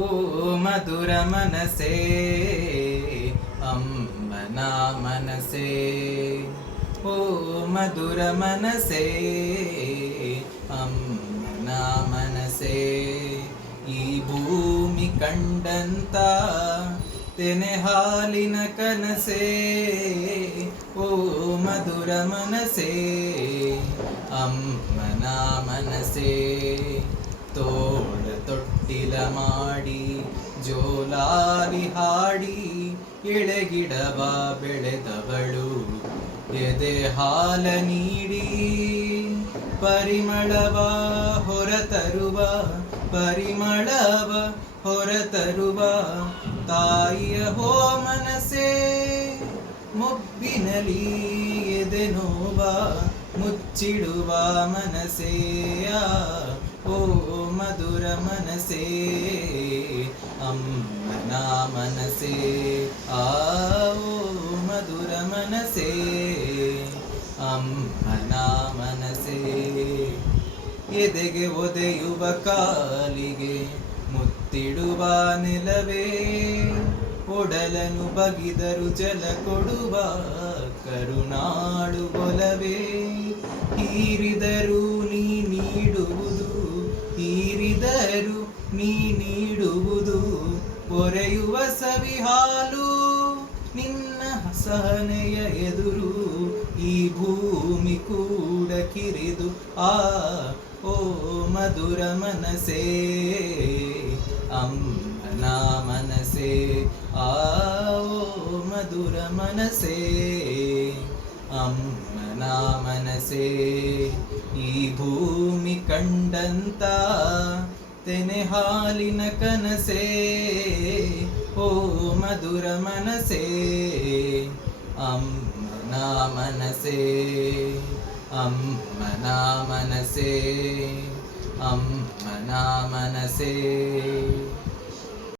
ಓ ಮಧುರ ಮನಸೇ ಅಮ್ಮನ ಮನಸೇ, ಓ ಮಧುರ ಮನಸೇ ಅಮ್ಮನ ಮನಸೇ. ಈ ಭೂಮಿ ಕಂಡಂತ ತೆನೆ ಹಾಲಿನ ಕನಸೇ, ಓ ಮಧುರ ಮನಸೇ ಅಮ್ಮನ ಮನಸೇ. ತೋಳ ತೊಟ್ಟಿಲ ಮಾಡಿ ಜೋಲಾಲಿ ಹಾಡಿ ಎಳೆಗಿಡವ ಬೆಳೆದವಳು, ಎದೆ ಹಾಲ ನೀಡಿ ಪರಿಮಳವ ಹೊರತರುವ, ಪರಿಮಳವ ಹೊರತರುವ ತಾಯಿಯ ಹೋ ಮನಸೇ. ಮೊಬ್ಬಿನಲಿ ಎದೆ ನೋವ ಮುಚ್ಚಿಡುವ ಮನಸೇಯ, ಓ ಮಧುರ ಮನಸೇ ಅಮ್ಮನ ಮನಸೇ. ಆ ಓ ಮಧುರ ಮನಸೇ ಅಮ್ಮನ ಮನಸೇ. ಎದೆಗೆ ಒದೆಯುವ ಕಾಲಿಗೆ ಮುತ್ತಿಡುವ ನೆಲವೇ, ಒಡಲನು ಬಗಿದರು ಜಲ ಕೊಡುವ ಕರುಣಾಳು ಒಲವೇ. ಹೀರಿದರು ನೀ ನೀಡುವುದು, ಹೀರಿದರು ನೀ ನೀಡುವುದು ಪೊರೆಯುವ ಸವಿ ಹಾಲು. ನಿನ್ನ ಸಹನೆಯ ಎದುರು ಈ ಭೂಮಿ ಕೂಡ ಕಿರಿದು, ಆ ಓ ಮಧುರ ಮನಸೇ ಅಮ್ಮನ ಮನಸೇ. ಆ ಓ ಮಧುರ ಮನಸೇ ಅಮ್ಮನ ಮನಸೇ. ಈ ಭೂಮಿ ಕಂಡಂತ ತೆನೆ ಹಾಲಿನ ಕನಸೇ, ಓ ಮಧುರ ಮನಸೇ ಅಮ್ಮನ ಮನಸೇ. ಅಮ್ಮನ ಮನಸೇ ಅಮ್ಮನ ಮನಸೇ.